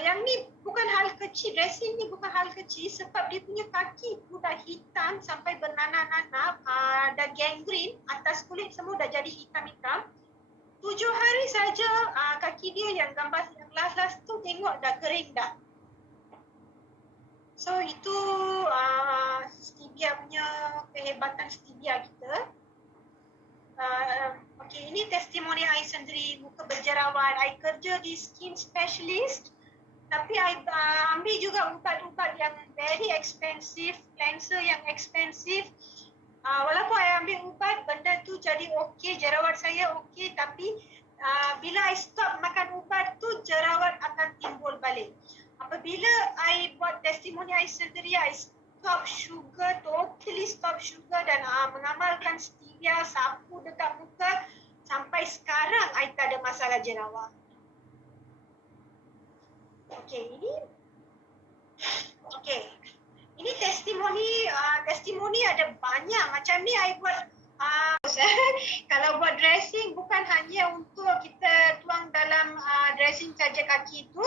Yang ni bukan hal kecil, dressing ni bukan hal kecil sebab dia punya kaki tu dah hitam sampai bernanah-nanah dan gangrene, atas kulit semua dah jadi hitam-hitam. 7 hari saja kaki dia yang gambar yang last tu tengok dah kering dah. So itu stevia punya kehebatan stevia kita. Okay, ini testimoni I sendiri, muka berjerawat. I kerja di skin specialist. Tapi I ambil juga ubat-ubat yang very expensive, cleanser yang expensive. Walaupun I ambil ubat, benda tu jadi okey, jerawat saya okey. Tapi bila I stop makan ubat tu, jerawat akan timbul balik. Apabila I buat testimoni I sendiri, I stop sugar, totally stop sugar dan mengamalkan stevia, sapu dekat muka. Sampai sekarang, I tak ada masalah jerawat. Okey, ini testimoni ada banyak. Macam ni I buat kalau buat dressing bukan hanya untuk kita tuang dalam dressing saja kaki tu,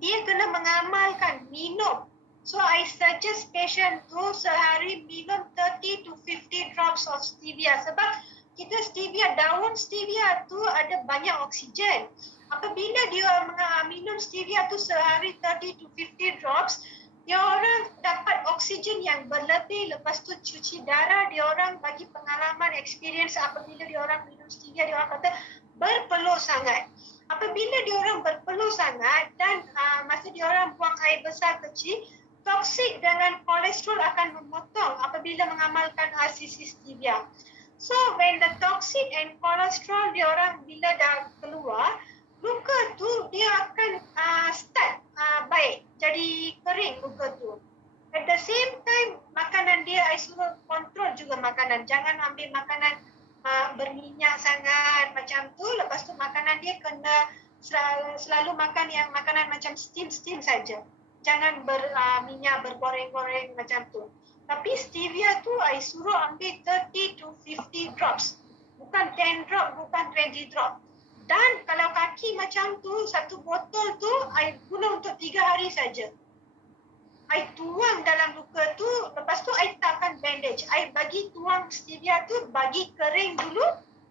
dia kena mengamalkan minum. So I suggest patient tu sehari minum 30 to 50 drops of stevia sebab kita stevia, daun stevia tu ada banyak oksigen. Apabila dia minum stevia tu sehari 30 to 50 drops, dia orang dapat oksigen yang berlebih. Lepas tu cuci darah, dia orang bagi pengalaman, experience apabila dia orang minum stevia, dia orang kata berpeluh sangat. Apabila dia orang berpeluh sangat dan masa dia orang buang air besar kecil, toksik dengan kolesterol akan memotong apabila mengamalkan RCC stevia. So when the toxic and cholesterol dia orang bila dah keluar, luka tu dia akan start baik, jadi kering luka tu. At the same time, makanan dia I suruh kontrol juga makanan. Jangan ambil makanan berminyak sangat macam tu. Lepas tu makanan dia kena selalu makan yang makanan macam steam saja. Jangan berminyak, bergoreng-goreng macam tu. Tapi stevia tu I suruh ambil 30 to 50 drops. Bukan 10 drop, bukan 20 drop. Dan kalau kaki macam tu, satu botol tu I guna untuk 3 hari saja. I tuang dalam luka tu, lepas tu I takkan bandage. I bagi tuang stevia tu, bagi kering dulu,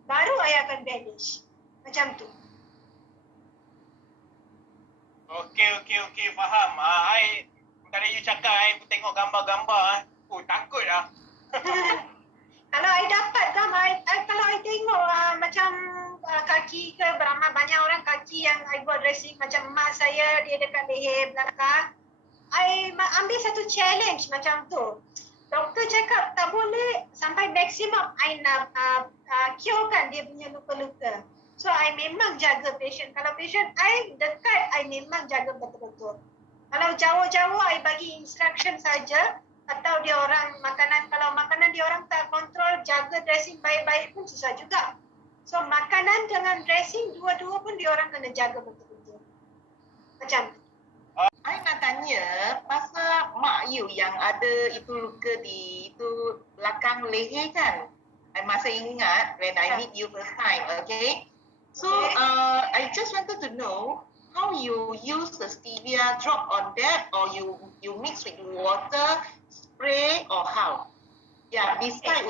baru I akan bandage. Macam tu. Okey, faham. I tadi you cakap, I pun tengok gambar-gambar. Takut lah. Kalau I dapat kalau I tengok macam kaki ke, beramai banyak orang kaki yang I buat dressing macam mak saya, dia dekat leher belakang. I ambil satu challenge macam tu. Doktor cakap tak boleh sampai maksimum I nak curekan dia punya luka-luka. So I memang jaga patient. Kalau patient I dekat, I memang jaga betul-betul. Kalau jauh-jauh I bagi instruction saja. Atau dia orang kalau makanan dia orang tak kontrol, jaga dressing baik-baik pun susah juga. So makanan dengan dressing dua-dua pun dia orang kena jaga betul-betul. Macam tu. I nak tanya pasal mak you yang ada itu luka di itu belakang leher kan? I masih ingat when I meet you first time, okay? So I just wanted to know how you use the stevia drop on that, or you mix with water, spray, or how? Yeah, besides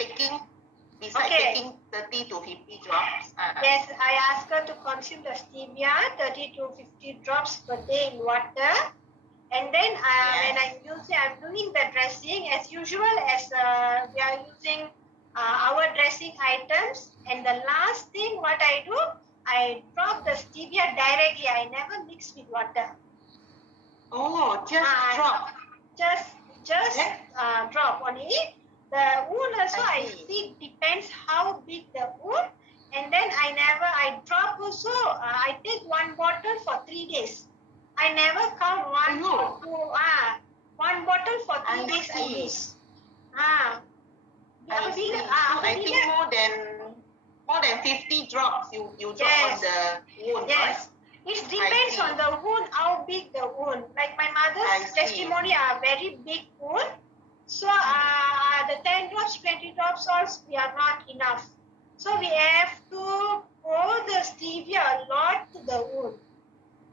taking 30 to 50 drops. Yes, I ask her to consume the stevia 30 to 50 drops per day in water. And then when I'm doing the dressing as usual, as we are using our dressing items. And the last thing what I do, I drop the stevia directly. I never mix with water. Oh, just drop. Just drop on it. The wound also I think depends how big the wound. And then I drop also, I take 1 bottle for 3 days. I never count 1 or 2. 1 bottle for 3 days I use. I think more than 50 drops you drop on the wound. Yes. It depends on the wound, how big the wound. Like my mother's testimony are very big wound. So the 10 drops, 20 drops also we are not enough. So we have to pour the stevia a lot to the wound.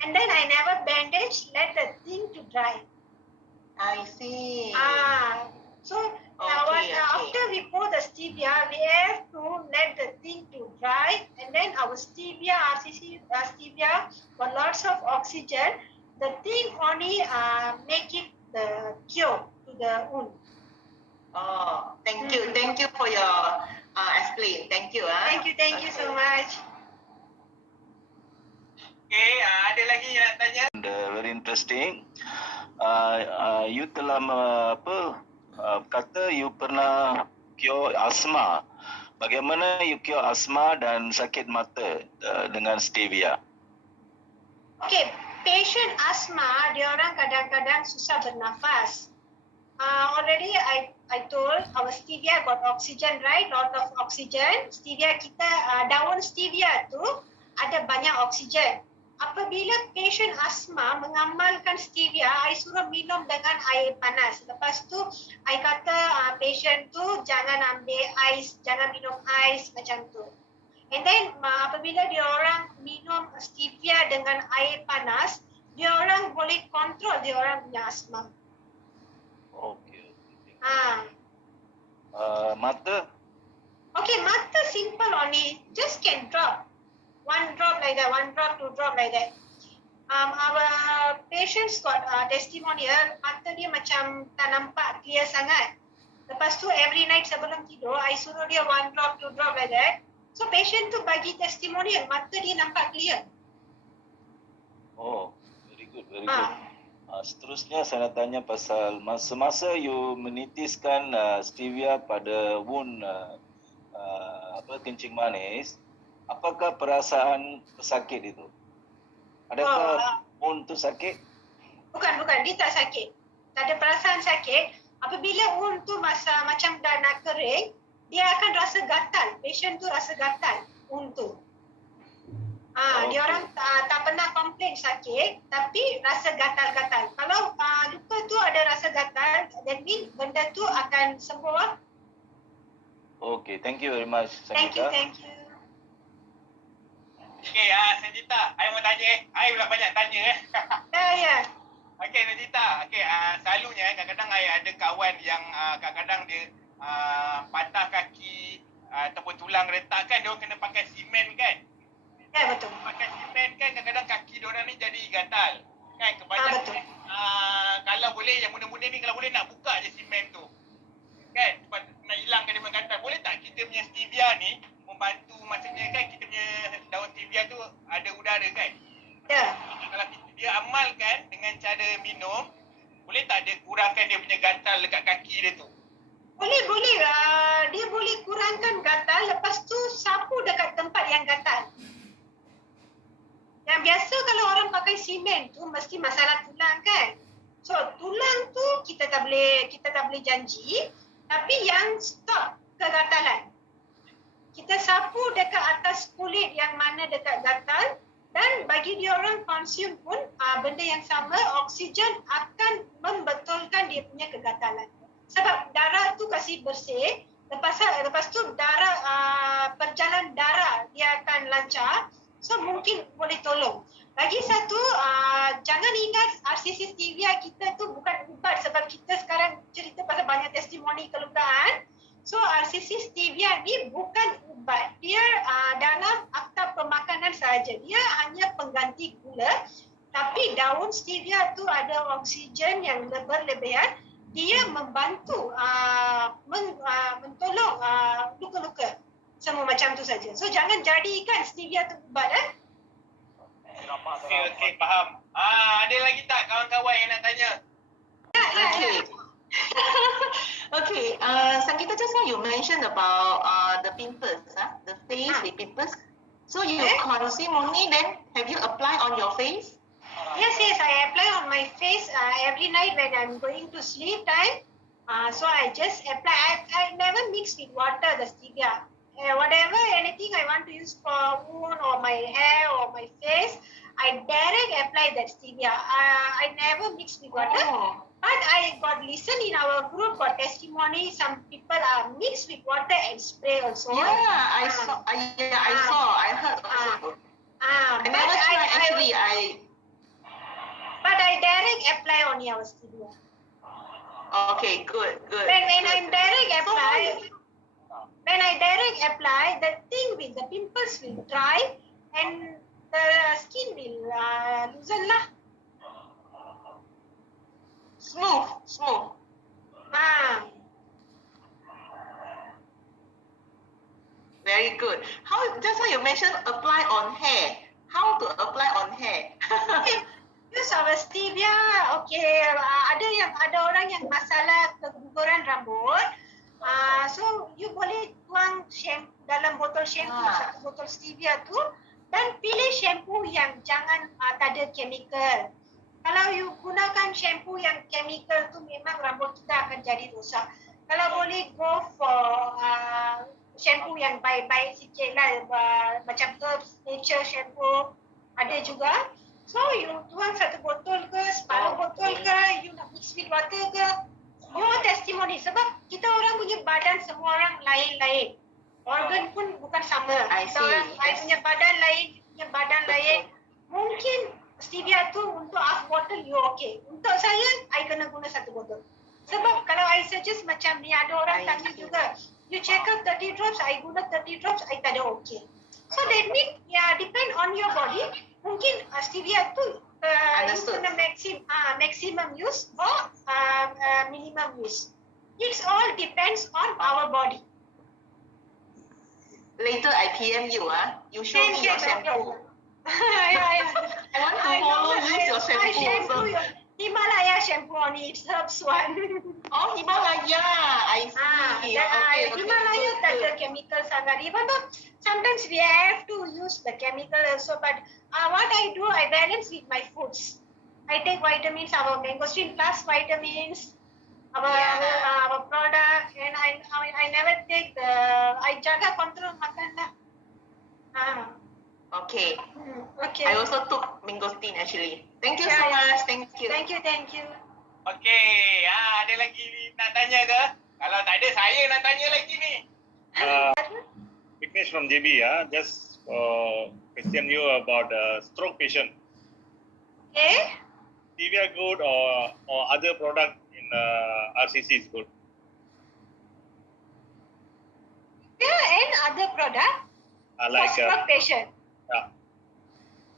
And and then I never bandage, let the thing to dry. I see. So after we pour the stevia, we have to let the thing to dry, and then our stevia, RCC stevia, got lots of oxygen. The thing only make it the cure to the wound. Oh, thank you for your explain. Thank you. Thank you so much. Okay, ada lagi yang nak tanya? And, very interesting. You telah kata you pernah cure asma. Bagaimana you cure asma dan sakit mata dengan stevia? Okay, patient asma, dia orang kadang-kadang susah bernafas. Already I told our stevia got oxygen, right? Lot of oxygen. Stevia kita, daun stevia tu ada banyak oksigen. Apabila patient asma mengamalkan stevia, I suruh minum dengan air panas. Lepas tu, I kata patient tu jangan ambil ais, jangan minum ais macam tu. And then apabila dia orang minum stevia dengan air panas, dia orang boleh kontrol dia orang punya asma. Okay. Mata? Okay, mata simple only. Just can drop. One drop like that, 1 drop, 2 drop like that. Our patients got testimonial, mata dia macam tak nampak clear sangat. Lepas tu every night sebelum tidur, I suruh dia 1 drop, 2 drop like that. So patient tu bagi testimonial, mata dia nampak clear. Oh, very good. Seterusnya saya nak tanya pasal semasa you menitiskan stevia pada wound kencing manis, apakah perasaan pesakit itu? Adakah wound tu sakit? Bukan, dia tak sakit. Tak ada perasaan sakit. Apabila wound tu macam dah nak kering, dia akan rasa gatal. Patient tu rasa gatal wound tu. Dia orang tak pernah komplain sakit, tapi rasa gatal-gatal. Kalau luka tu ada rasa gatal, that means benda tu akan sembuh. Okay, thank you very much, Thank Sanjita. you. Okay, Sanjita, I mau tanya I pula banyak tanya Ya. Okay, Sanjita. Okay, selalunya kadang-kadang I ada kawan yang kadang-kadang dia patah kaki ataupun tulang retak kan, dia kena pakai simen kan. Ya, betul. Pakai simen kan, kadang-kadang kaki dia orang ni jadi gatal. Kan, kebanyakan betul. kalau boleh, yang muda-muda ni kalau boleh nak buka je simen tu. Kan, sebab nak hilangkan dia punya gatal. Boleh tak kita punya stevia ni membantu, maksudnya kan kita punya daun stevia tu ada udara kan. Ya. Kalau dia amalkan dengan cara minum, boleh tak dia kurangkan dia punya gatal dekat kaki dia tu? Boleh. Dia boleh kurangkan gatal, lepas tu sapu dekat tempat yang gatal. Yang biasa kalau orang pakai simen tu mesti masalah tulang kan. So tulang tu kita tak boleh janji, tapi yang stop kegatalan. Kita sapu dekat atas kulit yang mana dekat gatal, dan bagi dia orang konsum pun benda yang sama, oksigen akan membetulkan dia punya kegatalan. Sebab darah tu kasih bersih, lepas tu darah perjalanan darah dia akan lancar, so mungkin boleh tolong. Lagi satu, jangan ingat RCC stevia kita tu bukan ubat, sebab kita sekarang cerita pasal banyak testimoni kelukaan. So RCC stevia ni bukan ubat, dia dalam akta pemakanan sahaja. Dia hanya pengganti gula, tapi daun stevia tu ada oksigen yang berlebihan. Dia membantu mentolong luka-luka. Semua macam tu saja. So jangan jadikan stevia tu ubat. Okay, faham. Ada lagi tak kawan-kawan yang nak tanya? Okay. Okay, Sangeeta, just now you mentioned about the pimples, the face with pimples. So you consume only, then have you applied on your face? Yes, I apply on my face every night when I'm going to sleep time. So I just apply. I never mix with water the stevia. Whatever, anything I want to use for wound or my hair or my face, I direct apply that stevia. I never mix with water. Oh. But I got listen in our group, got testimony, some people are mixed with water and spray also. Yeah, I saw. I heard also. I but never tried actually. apply on your stevia. Okay, good. When I direct apply, the pimples will dry and the skin will loosen lah. Smooth. Very good. Just now you mentioned apply on hair. How to apply on hair? Use our stevia. Okay, ada orang yang masalah keguguran rambut. So you boleh tuang shampoo dalam botol shampoo, satu botol stevia tu, dan pilih shampoo yang jangan tak ada chemical. Kalau you gunakan shampoo yang chemical tu, memang rambut kita akan jadi rosak. Kalau boleh go for shampoo yang baik-baik sikit lah, macam Herbs Nature shampoo ada juga. So you tuang satu botol ke, separuh botol ke, you nak mix with water ke, your testimoni. Sebab kita orang punya badan, semua orang lain-lain. Organ pun bukan sama. Kita orang, I punya badan lain, you punya badan lain. Mungkin stevia tu untuk half bottle you okay. Untuk saya, I kena guna satu botol. Sebab kalau I suggest macam ni, ada orang tanya juga, you check out 30 drops, I guna 30 drops, I tak ada okay. So that means, depend on your body. Mungkin stevia tu you guna maximum use or minimum use. It all depends on our body. Later I PM you, you show me your shampoo. I want to follow use your shampoo. Himalaya shampoo only, it's Herbs one. Oh, Himalaya, I see. Okay, Himalaya tak ada chemical sangat. Even though sometimes we have to use the chemical also, but what I do, I balance with my foods. I take vitamins, our mangosteen plus vitamins, our product, and I never take I jaga control makan lah. Okay. Okay. I also took mangosteen actually. Thank you so much. Thank you. Thank you. Okay, ada lagi nak tanya ke? Kalau tak ada, saya nak tanya lagi ni. Vignesh from JB, just question you about stroke patient. Okay. Stevia good or other product in RCC is good? Yeah, and other product Like for stroke patient. yeah.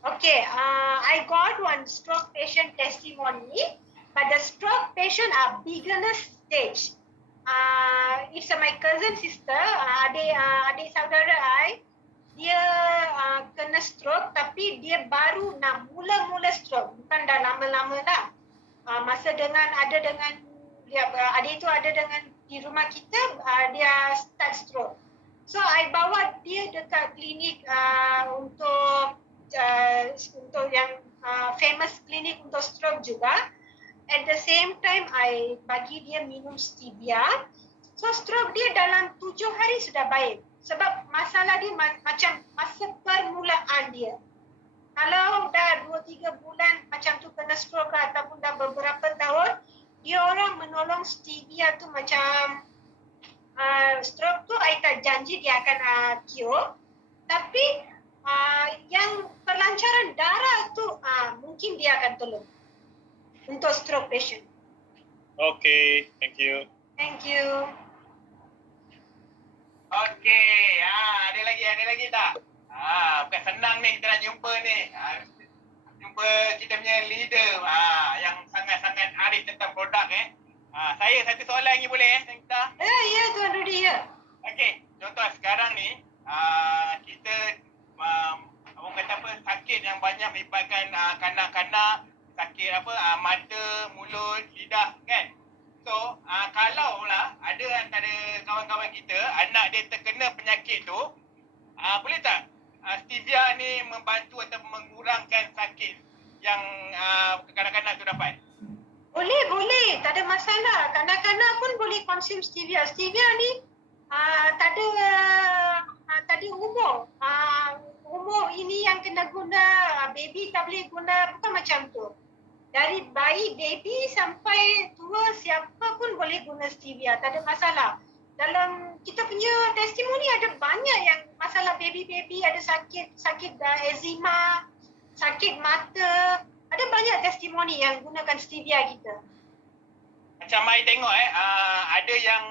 Okay, I got one stroke patient testimony, but the stroke patient are beginner stage. It's my cousin sister, adik saudara I. Dia kena stroke, tapi dia baru nak mula stroke, bukan dah lama-lama lah. Masa adik tu ada dengan di rumah kita, dia start stroke. So I bawa dia dekat klinik untuk yang famous klinik untuk stroke juga. At the same time, I bagi dia minum stevia. So stroke dia dalam 7 hari sudah baik. Sebab masalah dia macam masa permulaan dia. Kalau dah 2-3 bulan macam tu kena stroke ataupun dah beberapa tahun, dia orang menolong stevia tu macam stroke tu I tak janji dia akan cure. Tapi yang perlancaran darah tu mungkin dia akan tolong untuk stroke patient. Okay, thank you. Thank you. Okay, ada lagi tak? Bukan senang ni kita nak jumpa ni. Jumpa kita punya leader yang sangat-sangat arif tentang produk saya satu soalan lagi boleh Sangita? Ya, Tuan Rudy, ya. Okay, contoh sekarang ni kita orang kata apa, sakit yang banyak melibatkan kanak-kanak, sakit mata, mulut, lidah kan. So, kalau lah ada antara kawan-kawan kita, anak dia terkena penyakit tu, boleh tak stevia ni membantu atau mengurangkan sakit yang kanak-kanak tu dapat? Boleh. Tak ada masalah. Kanak-kanak pun boleh konsum stevia. Stevia ni tak ada umur. Umur ini yang kena guna, baby tak boleh guna, bukan macam tu. Dari bayi, baby sampai tua, siapa pun boleh guna stevia, tak ada masalah. Dalam kita punya testimoni ada banyak yang masalah baby-baby, ada sakit eczema, sakit mata, ada banyak testimoni. testimoni yang gunakan stevia kita. Macam I tengok ada yang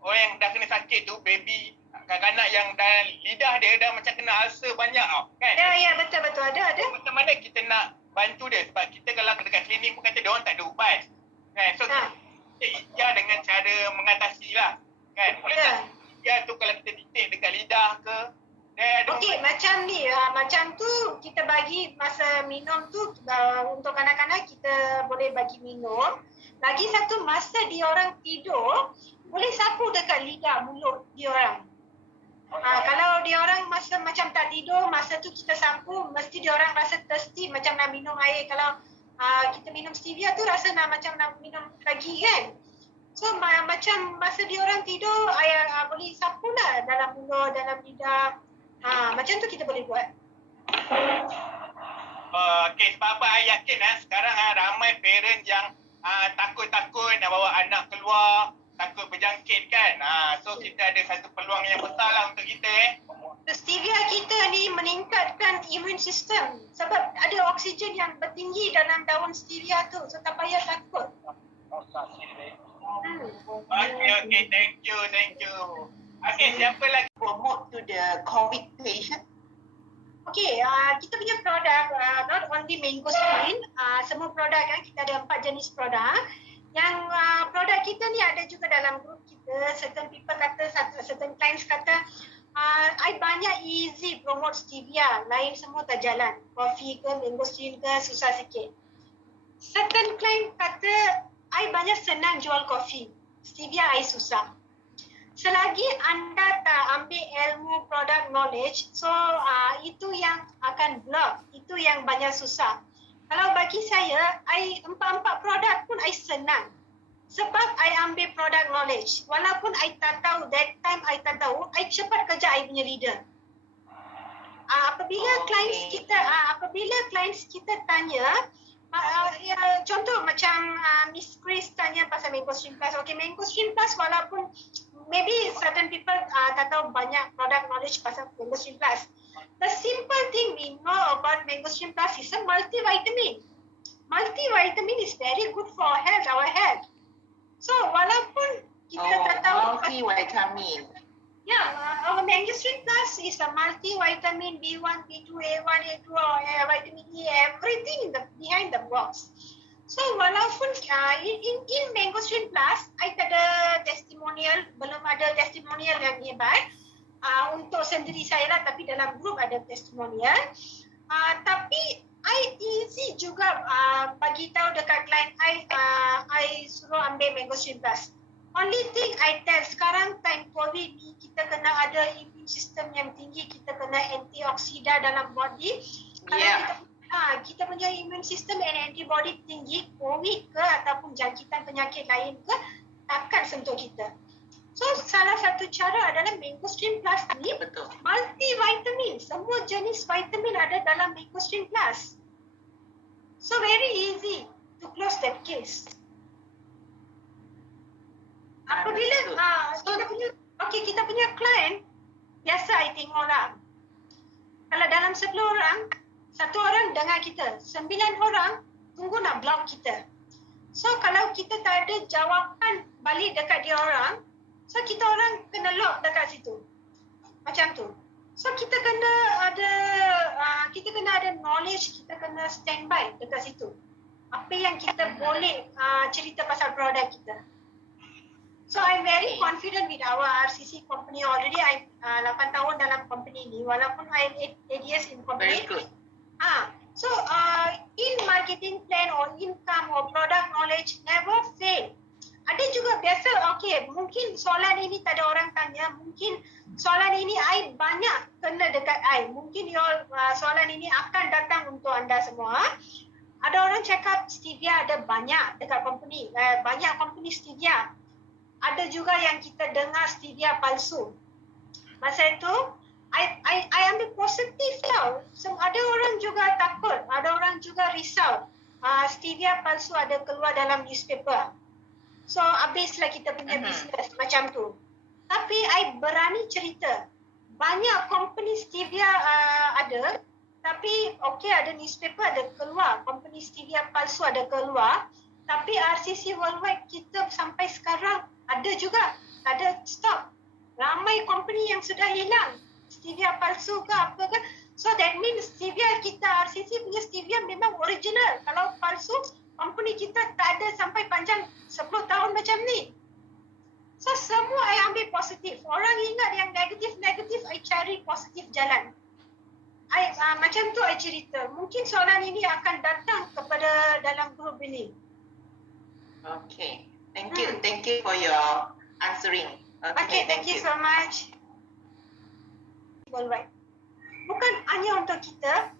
orang yang dah kena sakit tu, baby, kanak-kanak yang dah lidah dia dah macam kena ulcer banyak tau, kan? Ya, betul ada. So, macam mana kita nak bantu dia? Sebab kita kalau dekat klinik pun kata dia orang tak ada ubat. Kan? So, kita ikhtiar dengan cara mengatasi lah. Kan? Boleh tak ikhtiar tu kalau kita titik dekat lidah ke? Okey, macam ni, macam tu kita bagi masa minum tu untuk kanak-kanak kita boleh bagi minum. Lagi satu, masa diorang tidur, boleh sapu dekat lidah mulut diorang. Kalau diorang masa macam tak tidur, masa tu kita sapu, mesti diorang rasa thirsty macam nak minum air. Kalau kita minum stevia tu rasa macam nak minum lagi kan. So macam masa diorang tidur, boleh sapu lah dalam mulut, dalam lidah. Macam tu kita boleh buat. Okay, sebab apa I yakin sekarang ramai parent yang takut-takut nak bawa anak keluar, takut berjangkit kan. So kita ada satu peluang yang besar lah untuk kita Stevia kita ni meningkatkan immune system sebab ada oksigen yang bertinggi dalam daun stevia tu. So tak payah takut. Okay, thank you. Okay, siapa lagi? Promote to the COVID patient. Okay, kita punya produk not only mangosteen, semua produk kan, kita ada 4 jenis produk. Yang produk kita ni ada juga dalam grup kita. Certain people kata, certain clients kata, I banyak easy promote stevia, lain semua tak jalan. Coffee ke, mangosteen ke, susah sikit. Certain client kata, I banyak senang jual coffee, stevia I susah. Selagi anda tak ambil ilmu product knowledge, so itu yang akan block, itu yang banyak susah. Kalau bagi saya, I 4 produk pun I senang. Sebab I ambil product knowledge. Walaupun I tak tahu, that time I tak tahu, I cepat kerja I punya leader. Apabila clients kita tanya, contoh macam Miss Chris tanya pasal Mangosteen Plus. Okay, Mangosteen Plus walaupun maybe certain people tak tahu banyak product knowledge pasal Mangosteen Plus. The simple thing we know about Mangosteen Plus is a multivitamin. Multivitamin is very good for our health. So walaupun kita tak tahu multivitamin. Our Mangosteen Plus is a multivitamin B1, B2, A1, A2, vitamin E, everything behind the box. So walaupun in Mangosteen Plus, I tak ada testimonial, belum ada testimonial yang hebat untuk sendiri saya lah, tapi dalam group ada testimonial. Tapi I easy juga bagi tahu dekat client I suruh ambil Mangosteen Plus. Only thing I tell, sekarang time COVID ni kita kena ada immune system yang tinggi, kita kena antioksida dalam body. Kalau kita punya immune system and antibody tinggi, COVID ke ataupun jangkitan penyakit lain ke, takkan sentuh kita. So salah satu cara adalah Mangosteen Plus ni multivitamin. Semua jenis vitamin ada dalam Mangosteen Plus. So very easy to close that case. Apabila kita punya client, biasa I tengok lah. Kalau dalam 10 orang, 1 orang dengar kita, 9 orang tunggu nak block kita. So kalau kita tak ada jawapan balik dekat dia orang, so kita orang kena lock dekat situ. Macam tu. So kita kena ada knowledge, kita kena standby dekat situ. Apa yang kita boleh cerita pasal produk kita. So I'm very confident with our RCC company already. I 8 tahun dalam company ni, walaupun I 8 years in company. Very good. So in marketing plan or income or product knowledge never fail. Ada juga biasa, okay, mungkin soalan ini tak ada orang tanya, mungkin soalan ini I banyak kena dekat I. Mungkin soalan ini akan datang untuk anda semua. Ada orang cakap stevia ada banyak dekat company, banyak company stevia. Ada juga yang kita dengar stevia palsu. Masa itu, I ambil positif tau. Ada orang juga takut, ada orang juga risau. Stevia palsu ada keluar dalam newspaper. So, habislah kita punya bisnes macam tu. Tapi, I berani cerita. Banyak company stevia ada, Tapi okey, ada newspaper ada keluar, company stevia palsu ada keluar, tapi RCC Worldwide kita sampai sekarang ada juga, ada stop. Ramai company yang sudah hilang stevia palsu ke apa ke. So that means stevia kita, RCC punya stevia memang original. Kalau palsu, company kita tak ada sampai panjang 10 tahun macam ni. So semua I ambil positif. Orang ingat yang negatif-negatif, I cari positif jalan. Macam tu I cerita. Mungkin soalan ini akan datang kepada dalam grup ini. Okay. Thank you for your answering. Okay, thank you so much. Worldwide. Bukan hanya untuk kita,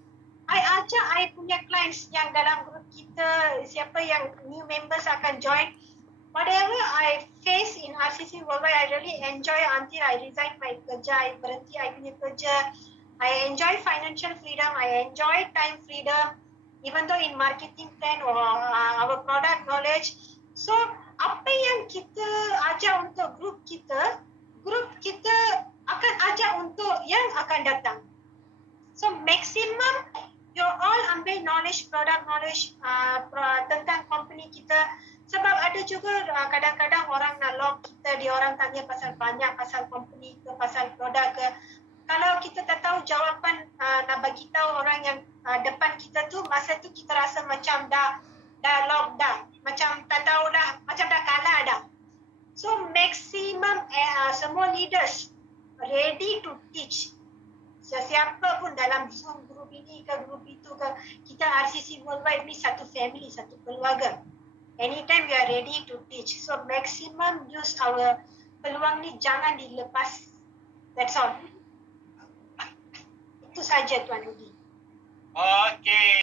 I ajak I punya clients yang dalam grup kita, siapa yang new members akan join. Whatever I face in RCC Worldwide, I really enjoy until I resign my kerja, I berhenti I punya kerja. I enjoy financial freedom, I enjoy time freedom, even though in marketing plan or our product knowledge. So, apa yang kita ajar untuk grup kita akan ajar untuk yang akan datang. So maximum you all ambil knowledge, product knowledge tentang company kita. Sebab ada juga kadang-kadang orang nak log kita, dia orang tanya pasal banyak, pasal company ke, pasal produk ke. Kalau kita tak tahu jawapan nak bagi tahu orang yang depan kita tu, masa tu kita rasa macam dah log dah. Macam tak tahu dah, macam dah kalah dah. So maximum semua leaders ready to teach. Siapa pun dalam Zoom group ini ke group itu ke, kita RCC Worldwide ni satu family, satu keluarga. Anytime we are ready to teach. So maximum use our peluang ni, jangan dilepas. That's all. Itu saja Tuan Udi. Okay.